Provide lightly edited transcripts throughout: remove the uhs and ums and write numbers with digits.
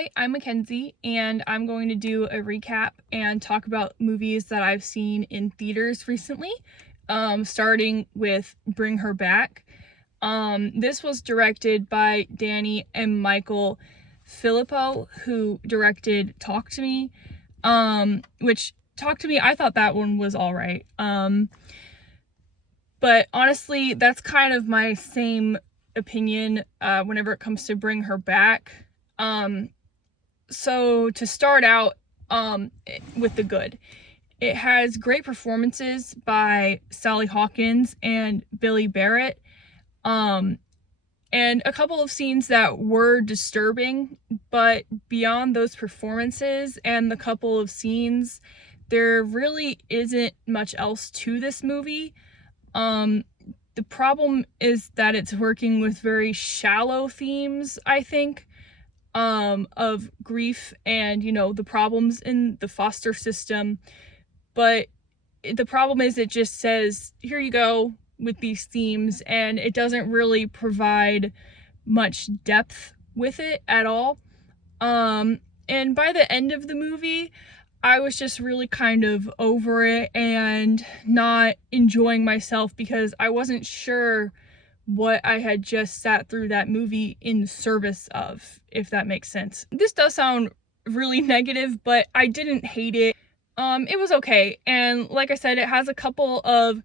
Hi, I'm Mackenzie, and I'm going to do a recap and talk about movies that I've seen in theaters recently, starting with Bring Her Back. This was directed by Danny and Michael Filippo, who directed Talk to Me, which Talk to Me, I thought that one was all right. But honestly, that's kind of my same opinion whenever it comes to Bring Her Back. So to start out with the good, it has great performances by Sally Hawkins and Billy Barrett, and a couple of scenes that were disturbing, but beyond those performances and the couple of scenes, there really isn't much else to this movie. The problem is that it's working with very shallow themes, I think, of grief and, the problems in the foster system. But the problem is it just says, here you go with these themes, and it doesn't really provide much depth with it at all. And by the end of the movie, I was just really kind of over it and not enjoying myself because I wasn't sure what I had just sat through that movie in service of, if that makes sense. This does sound really negative, but I didn't hate it. It was okay. And like I said, it has a couple of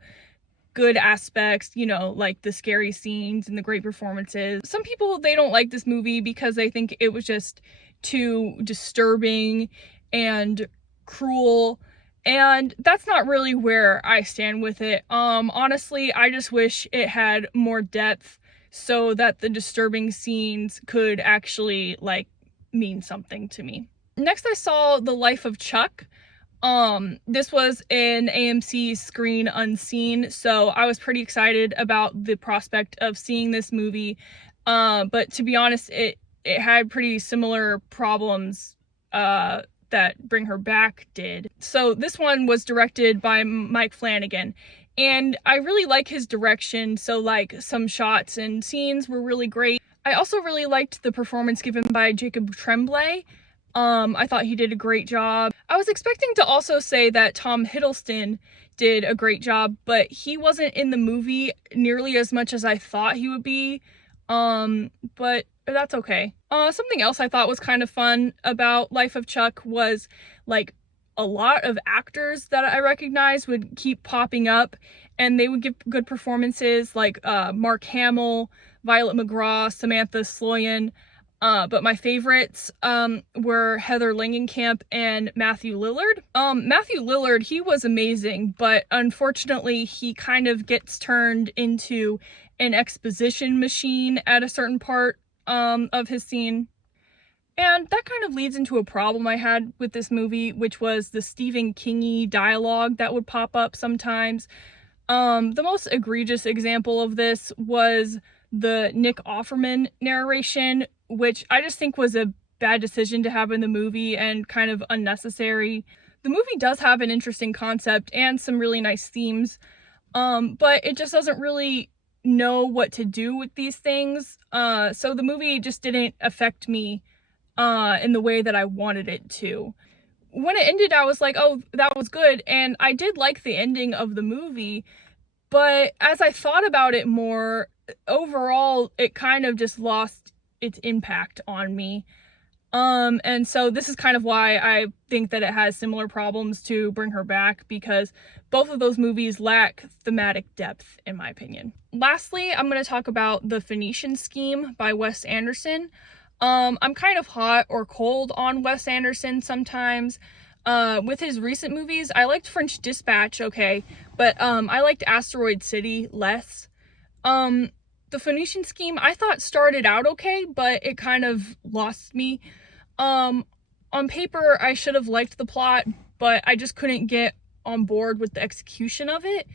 good aspects, like the scary scenes and the great performances. Some people, they don't like this movie because they think it was just too disturbing and cruel, and that's not really where I stand with it. Honestly, I just wish it had more depth so that the disturbing scenes could actually mean something to me. Next, I saw The Life of Chuck. This was an AMC screen unseen, so I was pretty excited about the prospect of seeing this movie. But to be honest, it had pretty similar problems that Bring Her Back did. So this one was directed by Mike Flanagan, and I really like his direction, so some shots and scenes were really great. I also really liked the performance given by Jacob Tremblay. I thought he did a great job. I was expecting to also say that Tom Hiddleston did a great job, but he wasn't in the movie nearly as much as I thought he would be. But that's okay. Something else I thought was kind of fun about Life of Chuck was a lot of actors that I recognized would keep popping up, and they would give good performances, like Mark Hamill, Violet McGraw, Samantha Sloyan. But my favorites were Heather Langenkamp and Matthew Lillard. Matthew Lillard, he was amazing, but unfortunately he kind of gets turned into an exposition machine at a certain part of his scene. And that kind of leads into a problem I had with this movie, which was the Stephen King-y dialogue that would pop up sometimes. The most egregious example of this was the Nick Offerman narration, which I just think was a bad decision to have in the movie and kind of unnecessary. The movie does have an interesting concept and some really nice themes, but it just doesn't really know what to do with these things. So the movie just didn't affect me in the way that I wanted it to. When it ended, I was like, oh, that was good, and I did like the ending of the movie, but as I thought about it more, overall, it kind of just lost its impact on me. And so this is kind of why I think that it has similar problems to Bring Her Back, because both of those movies lack thematic depth, in my opinion. Lastly, I'm going to talk about The Phoenician Scheme by Wes Anderson. I'm kind of hot or cold on Wes Anderson sometimes. With his recent movies, I liked French Dispatch, okay, but I liked Asteroid City less. The Phoenician Scheme, I thought started out okay, but it kind of lost me. On paper, I should have liked the plot, but I just couldn't get on board with the execution of it.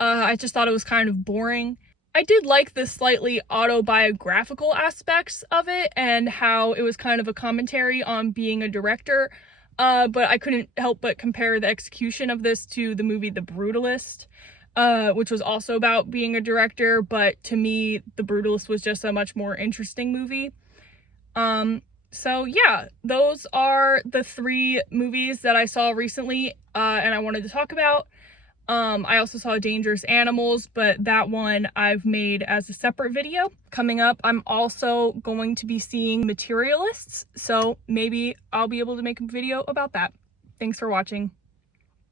I just thought it was kind of boring. I did like the slightly autobiographical aspects of it and how it was kind of a commentary on being a director, but I couldn't help but compare the execution of this to the movie The Brutalist, which was also about being a director, but to me, The Brutalist was just a much more interesting movie. So yeah, those are the 3 movies that I saw recently and I wanted to talk about. I also saw Dangerous Animals, but that one I've made as a separate video. Coming up, I'm also going to be seeing Materialists, so maybe I'll be able to make a video about that. Thanks for watching.